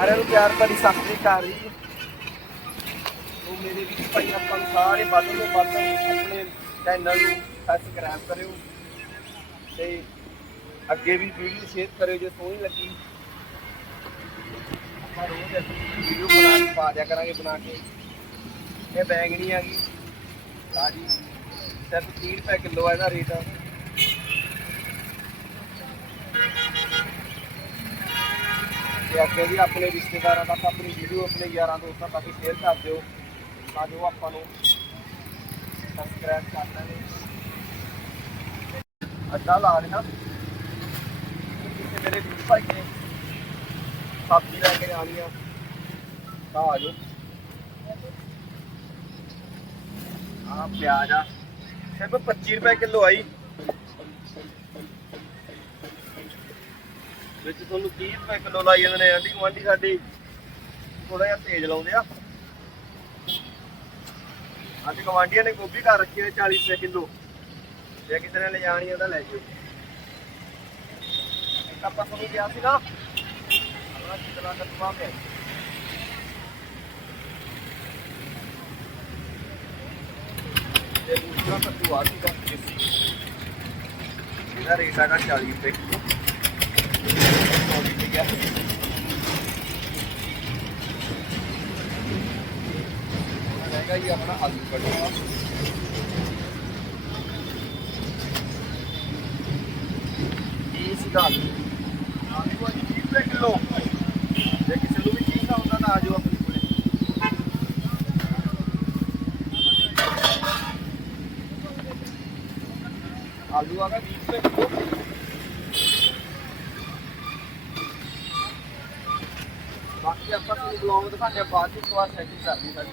ਸਾਰਿਆਂ ਨੂੰ ਪਿਆਰ ਭਰੀ ਸਤਿ ਸ੍ਰੀ ਅਕਾਲ ਜੀ। ਉਹ ਮੇਰੇ ਵੀ ਭਾਈ ਆਪਾਂ ਨੂੰ ਸਾਰੇ ਵੱਧ ਤੋਂ ਵੱਧ ਆਪਣੇ ਚੈਨਲ ਨੂੰ ਸਬਸਕ੍ਰਾਈਬ ਕਰਿਓ ਤੇ ਅੱਗੇ ਵੀ ਵੀਡੀਓ ਸ਼ੇਅਰ ਕਰਿਓ ਜੇ ਸੋਹਣੀ ਲੱਗੀ। ਆਪਾਂ ਰੋਜ਼ ਵੀਡੀਓ ਬਣਾ ਕੇ ਪਾ ਦਿਆ ਕਰਾਂਗੇ ਬਣਾ ਕੇ। ਇਹ ਬੈਂਗਣੀ ਆ ਗਈ ਤਾਜੀ ਸਿਰਫ 30 ਰੁਪਏ ਕਿਲੋ ਆ ਇਹਦਾ ਰੇਟ ਤੇ ਅੱਗੇ ਵੀ ਆਪਣੇ ਰਿਸ਼ਤੇਦਾਰਾਂ ਤੱਕ ਆਪਣੀ ਵੀਡੀਓ, ਆਪਣੇ ਯਾਰਾਂ ਦੋਸਤਾਂ ਤੱਕ ਸ਼ੇਅਰ ਕਰ ਦਿਓ, ਤਾਂ ਜੋ ਆਪਾਂ ਨੂੰ ਸਬਸਕ੍ਰਾਈਬ ਕਰ ਲੈਣ। ਅੱਡਾ ਲਾ ਰਿਹਾ ਮੇਰੇ ਵੀਰ ਭਾਈ ਨੇ ਸਬਜ਼ੀ ਲੈ ਕੇ ਆਣੀ ਆ, ਤਾਂ ਆ ਜਾਓ। ਆ ਪਿਆਜ਼ ਆ, ਸਿਰਫ 25 ਰੁਪਏ ਕਿਲੋ ਆਈ। ਵਿੱਚ ਤੁਹਾਨੂੰ 30 ਰੁਪਏ ਕਿਲੋ ਲਾਈ ਜਾਂਦੇ ਨੇ ਆਂਟੀ ਗੁਆਂਢੀ ਸਾਡੀ ਥੋੜਾ ਜਿਹਾ ਤੇਜ਼ ਲਾਉਂਦੇ ਆ। ਆਂਟੀ ਗੁਆਂਢੀਆਂ ਨੇ ਗੋਭੀ ਘਰ ਰੱਖੀ ਹੈ 40 ਰੁਪਏ ਕਿਲੋ। ਜੇ ਕਿਸੇ ਨੇ ਲੈ ਜਾਣੀ ਲੈ ਜਿਓ। ਆਪਾਂ ਤੁਹਾਨੂੰ ਕਿਹਾ ਸੀ ਨਾ ਆਪਣਾ ਕਿਤਨਾ ਕਰਵਾ ਪਿਆ ਤੇ ਦੂਸਰਾ ਕੱਟੂ ਆ ਸੀਗਾ ਇਹਦਾ ਰੇਟ ਹੈਗਾ 40 ਰੁਪਏ ਕਿਲੋ। ਠੀਕ ਹੈ ਜੀ ਆਪਣਾ ਆਲੂ ਕੱਟਣਾ ਇਹ ਸੀਗਾ? ਆਲੂ ਆਲੂ ਅੱਜ 30 ਕਿਲੋ। ਜੇ ਕਿਸੇ ਨੂੰ ਵੀ ਚਾਹੀਦਾ ਹੁੰਦਾ ਤਾਂ ਆ ਆਪਣੇ ਕੋਲੇ। ਆਲੂ ਆ ਗਿਆ 20 ਕਿਲੋ। ਬਾਕੀ ਆਪਾਂ ਤੁਹਾਨੂੰ ਬਲੌਗ ਦਿਖਾਉਂਦੇ ਆ ਬਾਅਦ ਵਿੱਚ ਵਾਰ ਸੈਟਿੰਗ ਕਰਨੀ ਸਾਡੀ।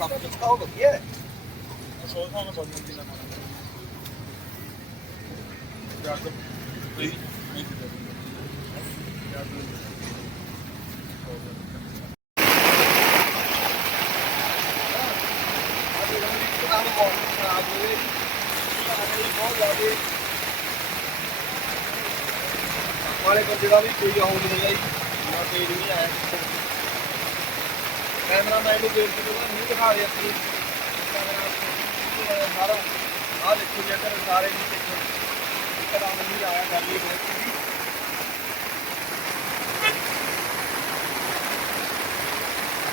ਪਾਣੀ ਬਹੁਤ ਜ਼ਿਆਦੇ ਵਾਲੇ ਬੰਦੇ ਦਾ ਵੀ ਕੋਈ ਉਹ ਨਹੀਂ ਹੈ ਨਾ ਤੇਲ ਨਹੀਂ ਆਇਆ ਕੈਮਰਾਮੈਨ ਨੂੰ ਦੇਖ ਕੇ ਨਹੀਂ ਦਿਖਾ ਰਿਹਾ ਸੀ। ਕੈਮਰਾ ਸਾਰਾ, ਆਹ ਦੇਖੋ ਜੇਕਰ ਸਾਰੇ ਨਹੀਂ ਦੇਖੋ ਕਦਮ ਨਹੀਂ ਆਇਆ ਗੱਲ ਇਹ ਹੈ